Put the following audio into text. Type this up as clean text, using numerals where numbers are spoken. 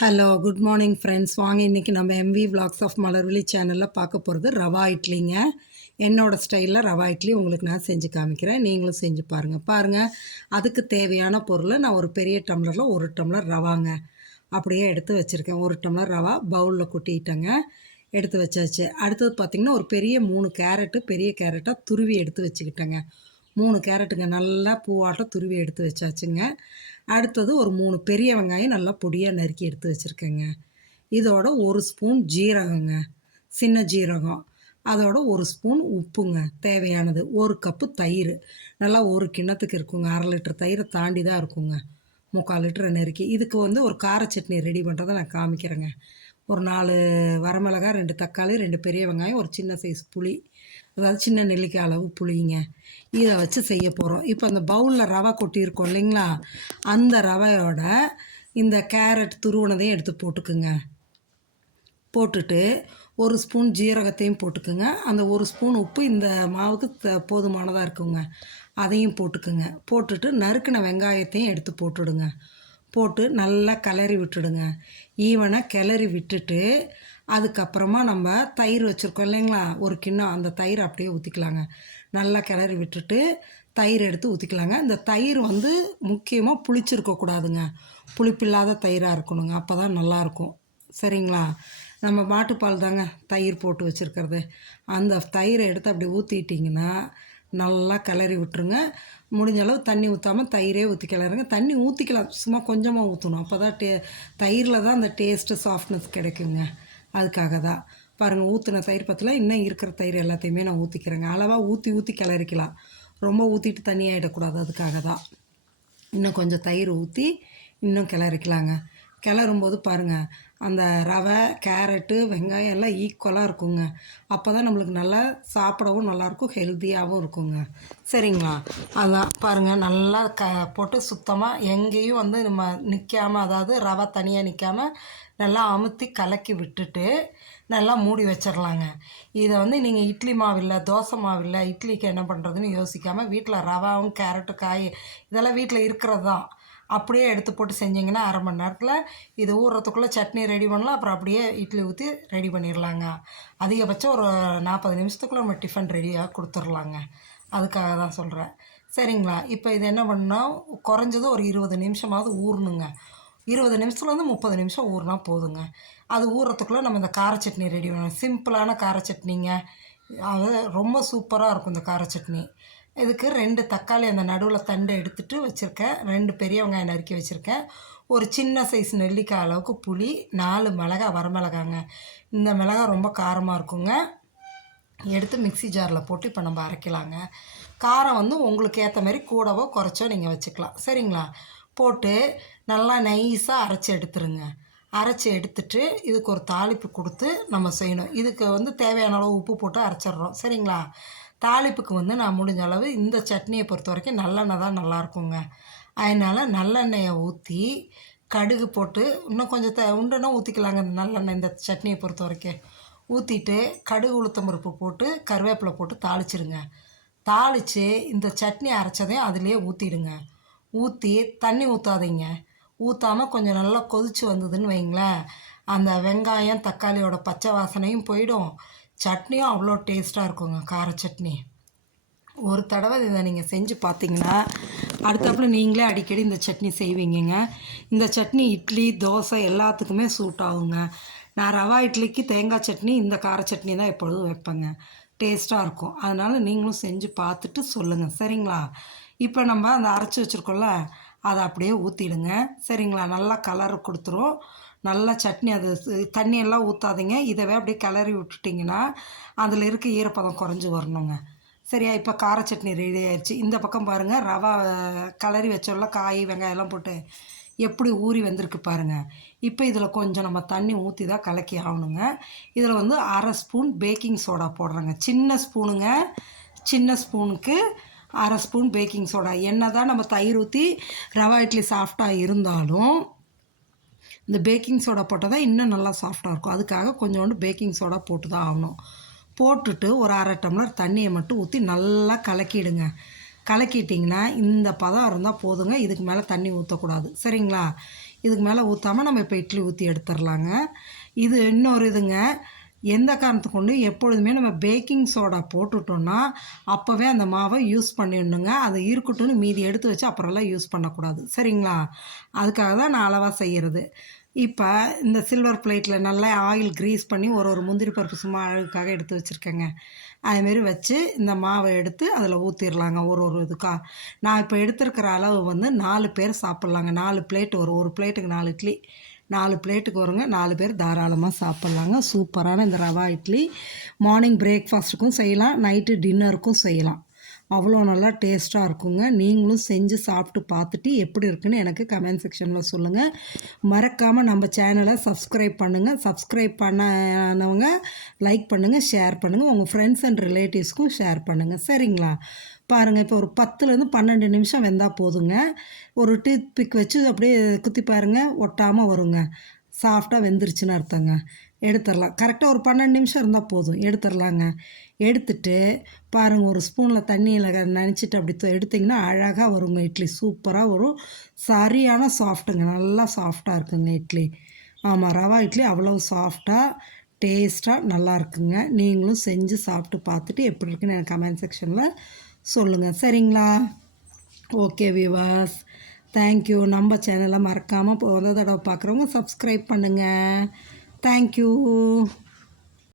Hello, good morning friends. வாங்க இன்றைக்கி நம்ம எம்வி விலாக்ஸ் ஆஃப் மலர்விழி சேனலில் பார்க்க போகிறது ரவா இட்லிங்க. என்னோடய ஸ்டைலில் ரவா இட்லி உங்களுக்கு நான் செஞ்சு காமிக்கிறேன். நீங்களும் செஞ்சு பாருங்கள். அதுக்கு தேவையான பொருள் நான் ஒரு பெரிய டம்ளரில் 1 டம்ளர் ரவாங்க அப்படியே எடுத்து வச்சுருக்கேன். 1 டம்ளர் ரவா பவுலில் கொட்டிட்டேங்க, எடுத்து வச்சாச்சு. அடுத்தது பார்த்திங்கன்னா ஒரு பெரிய 3 கேரட்டு, பெரிய கேரட்டாக துருவி எடுத்து வச்சுக்கிட்டேங்க. 3 கேரட்டுங்க நல்லா பூவாட்டம் துருவி எடுத்து வச்சாச்சுங்க. அடுத்தது ஒரு 3 பெரிய வெங்காயம் நல்லா பொடியாக நறுக்கி எடுத்து வச்சுருக்கேங்க. இதோட 1 ஸ்பூன் ஜீரகங்க, சின்ன ஜீரகம். அதோட 1 ஸ்பூன் உப்புங்க தேவையானது. 1 கப்பு தயிர், நல்லா ஒரு கிண்ணத்துக்கு இருக்குங்க. 1/2 லிட்டர் தயிரை தாண்டி தான் இருக்குங்க. 3/4 லிட்டரை நெருக்கி. இதுக்கு வந்து ஒரு கார சட்னி ரெடி பண்ணுறதை நான் காமிக்கிறேங்க. ஒரு 4 வரமிளகாய், 2 தக்காளி, 2 பெரிய வெங்காயம், ஒரு சின்ன சைஸ் புளி, அதாவது சின்ன நெல்லிக்காய் அளவு புளிங்க. இதை வச்சு செய்ய போகிறோம். இப்போ அந்த பவுலில் ரவை கொட்டியிருக்கோம் இல்லைங்களா, அந்த ரவையோட இந்த கேரட் துருவனதையும் எடுத்து போட்டுக்குங்க. போட்டுட்டு 1 ஸ்பூன் ஜீரகத்தையும் போட்டுக்குங்க. அந்த 1 ஸ்பூன் உப்பு இந்த மாவுக்கு போதுமானதாக இருக்குங்க. அதையும் போட்டுக்குங்க. போட்டுட்டு நறுக்கின வெங்காயத்தையும் எடுத்து போட்டுடுங்க. போட்டு நல்லா கிளறி விட்டுடுங்க. ஈவனாக கிளறி விட்டுட்டு அதுக்கப்புறமா நம்ம தயிர் வச்சுருக்கோம் இல்லைங்களா, ஒரு கிண்ணம், அந்த தயிர் அப்படியே ஊற்றிக்கலாங்க. நல்லா கிளறி விட்டுட்டு தயிர் எடுத்து ஊற்றிக்கலாங்க. இந்த தயிர் வந்து முக்கியமாக புளிச்சிருக்கக்கூடாதுங்க. புளிப்பில்லாத தயிராக இருக்கணுங்க. அப்போ தான் நல்லாயிருக்கும். சரிங்களா? நம்ம மாட்டுப்பால் தாங்க தயிர் போட்டு வச்சுருக்கிறது. அந்த தயிரை எடுத்து அப்படி ஊற்றிட்டிங்கன்னா நல்லா கிளறி விட்டுருங்க. முடிஞ்ச அளவு தண்ணி ஊற்றாமல் தயிரே ஊற்றி கிளறுங்க. தண்ணி ஊற்றிக்கலாம், சும்மா கொஞ்சமாக ஊற்றணும். அப்போ தான் தயிரில் தான் அந்த டேஸ்ட்டு சாஃப்ட்னஸ் கிடைக்குங்க. அதுக்காக தான் பாருங்கள், ஊற்றின தயிர் பற்றில இன்னும் இருக்கிற தயிர் எல்லாத்தையுமே நான் ஊற்றிக்கிறேங்க. அளவாக ஊற்றி கிளறிக்கலாம். ரொம்ப ஊற்றிட்டு தண்ணி ஆகிடக்கூடாது. அதுக்காக தான் இன்னும் கொஞ்சம் தயிர் ஊற்றி இன்னும் கிளறிக்கலாங்க. கிளறும்போது பாருங்கள், அந்த ரவை, கேரட்டு, வெங்காயம் எல்லாம் ஈக்குவலாக இருக்குங்க. அப்போ தான் நம்மளுக்கு நல்லா சாப்பிடவும் நல்லாயிருக்கும், ஹெல்த்தியாகவும் இருக்குங்க. சரிங்களா? அதான் பாருங்கள், நல்லா போட்டு சுத்தமாக எங்கேயும் வந்து நம்ம நிற்காமல், அதாவது ரவை தனியாக நிற்காமல் நல்லா அமுத்தி கலக்கி விட்டுட்டு நல்லா மூடி வச்சிடலாங்க. இதை வந்து நீங்கள் இட்லி மாவு இல்லை, தோசை மாவு இல்லை, இட்லிக்கு என்ன பண்ணுறதுன்னு யோசிக்காமல் வீட்டில் ரவாவும் கேரட்டு, காய் இதெல்லாம் வீட்டில் இருக்கிறது தான் அப்படியே எடுத்து போட்டு செஞ்சிங்கன்னா 1/2 மணி நேரத்தில் இது ஊறுறதுக்குள்ளே சட்னி ரெடி பண்ணலாம். அப்புறம் அப்படியே இட்லி ஊற்றி ரெடி பண்ணிடலாங்க. அதிகபட்சம் ஒரு 40 நிமிஷத்துக்குள்ளே நம்ம டிஃபன் ரெடியாக கொடுத்துர்லாங்க. அதுக்காக தான் சொல்கிறேன். சரிங்களா? இப்போ இது என்ன பண்ணால் குறைஞ்சது ஒரு 20 நிமிஷமாவது ஊறணுங்க. 20 நிமிஷத்துலேருந்து 30 நிமிஷம் ஊறினா போதுங்க. அது ஊறுறதுக்குள்ளே நம்ம இந்த கார சட்னி ரெடி பண்ணணும். சிம்பிளான கார சட்னிங்க. அது ரொம்ப சூப்பராக இருக்கும் இந்த கார சட்னி. இதுக்கு 2 தக்காளி அந்த நடுவில் தண்டை எடுத்துகிட்டு வச்சுருக்கேன். 2 பெரிய வெங்காயம் நறுக்கி வச்சுருக்கேன். ஒரு சின்ன சைஸ் நெல்லிக்காய் அளவுக்கு புளி, 4 மிளகாய், வரமிளகாங்க. இந்த மிளகாய் ரொம்ப காரமாக இருக்குங்க. எடுத்து மிக்ஸி ஜாரில் போட்டு இப்போ நம்ம அரைக்கலாங்க. காரம் வந்து உங்களுக்கு ஏற்ற மாதிரி கூடவோ குறைச்சோ நீங்கள் வச்சுக்கலாம். சரிங்களா? போட்டு நல்லா நைஸாக அரைச்சி எடுத்துருங்க. அரைச்சி எடுத்துட்டு இதுக்கு ஒரு தாளிப்பு கொடுத்து நம்ம செய்யணும். இதுக்கு வந்து தேவையான அளவு உப்பு போட்டு அரைச்சிட்றோம். சரிங்களா? தாளிப்புக்கு வந்து நான் முடிஞ்ச அளவு இந்த சட்னியை பொறுத்த வரைக்கும் நல்லெண்ணெய் தான் நல்லாயிருக்குங்க. அதனால் நல்லெண்ணெயை ஊற்றி கடுகு போட்டு இன்னும் கொஞ்சம் உண்டுன்னா ஊற்றிக்கலாங்க. இந்த நல்லெண்ணெய் இந்த சட்னியை பொறுத்த வரைக்கும் ஊற்றிட்டு கடுகு, உளுத்தம் பருப்பு போட்டு கருவேப்பிலை போட்டு தாளிச்சிடுங்க. தாளித்து இந்த சட்னி அரைச்சதையும் அதிலே ஊற்றிடுங்க. ஊற்றி தண்ணி ஊற்றாதீங்க. ஊற்றாமல் கொஞ்சம் நல்லா கொதித்து வந்ததுன்னு வைங்களேன், அந்த வெங்காயம் தக்காளியோட பச்சை வாசனையும் போயிடும், சட்னியும் அவ்வளோ டேஸ்ட்டாக இருக்குங்க. கார சட்னி ஒரு தடவை இதை நீங்கள் செஞ்சு பார்த்தீங்கன்னா அடுத்தாப்புல நீங்களே அடிக்கடி இந்த சட்னி செய்வீங்கங்க. இந்த சட்னி இட்லி, தோசை எல்லாத்துக்குமே சூட் ஆகுங்க. நான் ரவா இட்லிக்கு தேங்காய் சட்னி, இந்த கார சட்னி தான் எப்பொழுதும் வைப்பேங்க. டேஸ்ட்டாக இருக்கும். அதனால் நீங்களும் செஞ்சு பார்த்துட்டு சொல்லுங்கள். சரிங்களா? இப்போ நம்ம அந்த அரைச்சி வச்சுருக்கோம்ல, அதை அப்படியே ஊற்றிடுங்க. சரிங்களா? நல்லா கலர் கொடுத்துரும். நல்லா சட்னி, அது தண்ணியெல்லாம் ஊற்றாதீங்க. இதவே அப்படியே கிளறி விட்டுட்டிங்கன்னா அதில் இருக்க ஈரப்பதம் குறைஞ்சி வரணுங்க. சரியா? இப்போ கார சட்னி ரெடி ஆயிடுச்சு. இந்த பக்கம் பாருங்கள், ரவா கிளறி வச்சோம்ல, காய், வெங்காயம் எல்லாம் போட்டு எப்படி ஊறி வந்திருக்கு பாருங்கள். இப்போ இதில் கொஞ்சம் நம்ம தண்ணி ஊற்றி தான் கலக்கி ஆகணுங்க. இதில் வந்து 1/2 ஸ்பூன் பேக்கிங் சோடா போடுறேங்க. சின்ன ஸ்பூனுங்க. சின்ன ஸ்பூனுக்கு 1/2 ஸ்பூன் பேக்கிங் சோடா. என்ன தான் நம்ம தயிர் ஊற்றி ரவா இட்லி சாஃப்டாக இருந்தாலும் இந்த பேக்கிங் சோடா போட்டால் தான் இன்னும் நல்லா சாஃப்டாக இருக்கும். அதுக்காக கொஞ்சோண்டு பேக்கிங் சோடா போட்டு தான் ஆகணும். போட்டுட்டு ஒரு 1/2 டம்ளர் தண்ணியை மட்டும் ஊற்றி நல்லா கலக்கிடுங்க. கலக்கிட்டிங்கன்னா இந்த பதம் இருந்தால் போதுங்க. இதுக்கு மேலே தண்ணி ஊற்றக்கூடாது. சரிங்களா? இதுக்கு மேலே ஊற்றாமல் நம்ம இப்போ இட்லி ஊற்றி எடுத்துடலாங்க. இது இன்னொரு இதுங்க, எந்த காரணத்துக்கு கொண்டு எப்பொழுதுமே நம்ம பேக்கிங் சோடா போட்டுட்டோம்னா அப்போவே அந்த மாவை யூஸ் பண்ணிடணுங்க. அது இருக்கட்டும்னு மீதி எடுத்து வச்சு அப்புறம்லாம் யூஸ் பண்ணக்கூடாது. சரிங்களா? அதுக்காக தான் நான் அளவாக செய்கிறது. இப்போ இந்த சில்வர் பிளேட்டில் நல்லா ஆயில் க்ரீஸ் பண்ணி ஒரு ஒரு முந்திரி பருப்பு சும்மா அழகுக்காக எடுத்து வச்சுருக்கேங்க. அதுமாரி வச்சு இந்த மாவை எடுத்து அதில் ஊற்றிடலாங்க ஒரு ஒரு இதுக்கா. நான் இப்போ எடுத்துருக்கிற அளவு வந்து 4 பேர் சாப்பிட்லாங்க. 4 பிளேட் வரும். ஒரு பிளேட்டுக்கு 4 இட்லி. 4 பிளேட்டுக்கு வருங்க. 4 பேர் தாராளமாக சாப்பிட்லாங்க. சூப்பரான இந்த ரவா இட்லி மார்னிங் பிரேக்ஃபாஸ்ட்டுக்கும் செய்யலாம், நைட்டு டின்னருக்கும் செய்யலாம். அவ்வளோ நல்லா டேஸ்ட்டாக இருக்குங்க. நீங்களும் செஞ்சு சாப்பிட்டு பார்த்துட்டு எப்படி இருக்குன்னு எனக்கு கமெண்ட் செக்ஷனில் சொல்லுங்கள். மறக்காமல் நம்ம சேனலை சப்ஸ்கிரைப் பண்ணுங்கள். சப்ஸ்கிரைப் பண்ணவங்க லைக் பண்ணுங்கள், ஷேர் பண்ணுங்கள். உங்கள் ஃப்ரெண்ட்ஸ் அண்ட் ரிலேட்டிவ்ஸ்க்கும் ஷேர் பண்ணுங்கள். சரிங்களா? பாருங்கள், இப்போ ஒரு 10லேருந்து 12 நிமிஷம் வெந்தால் போதுங்க. ஒரு டூத் பிக் வச்சு அப்படியே குத்தி பாருங்கள், ஒட்டாமல் வருங்க. சாஃப்டாக வெந்துருச்சுன்னு அர்த்தங்க. எடுத்துடலாம். கரெக்டாக ஒரு 12 நிமிஷம் இருந்தால் போதும், எடுத்துடலாங்க. எடுத்துட்டு பாருங்கள், ஒரு ஸ்பூனில் தண்ணியில் நனைச்சிட்டு அப்படி எடுத்திங்கன்னா அழகாக வருங்க இட்லி. சூப்பராக வரும். சரியான சாஃப்ட்டுங்க, நல்லா சாஃப்டாக இருக்குங்க இட்லி. ஆமாம், ரவா இட்லி அவ்வளோ சாஃப்டாக டேஸ்ட்டாக நல்லா இருக்குங்க. நீங்களும் செஞ்சு சாப்பிட்டு பார்த்துட்டு எப்படி இருக்குன்னு எனக்கு கமெண்ட் செக்ஷனில் சொல்லுங்கள். சரிங்களா? Okay viewers, thank you. நம்ம சேனலை மறக்காமல் தடவை பார்க்குறவங்க சப்ஸ்கிரைப் பண்ணுங்கள். தேங்க்யூ.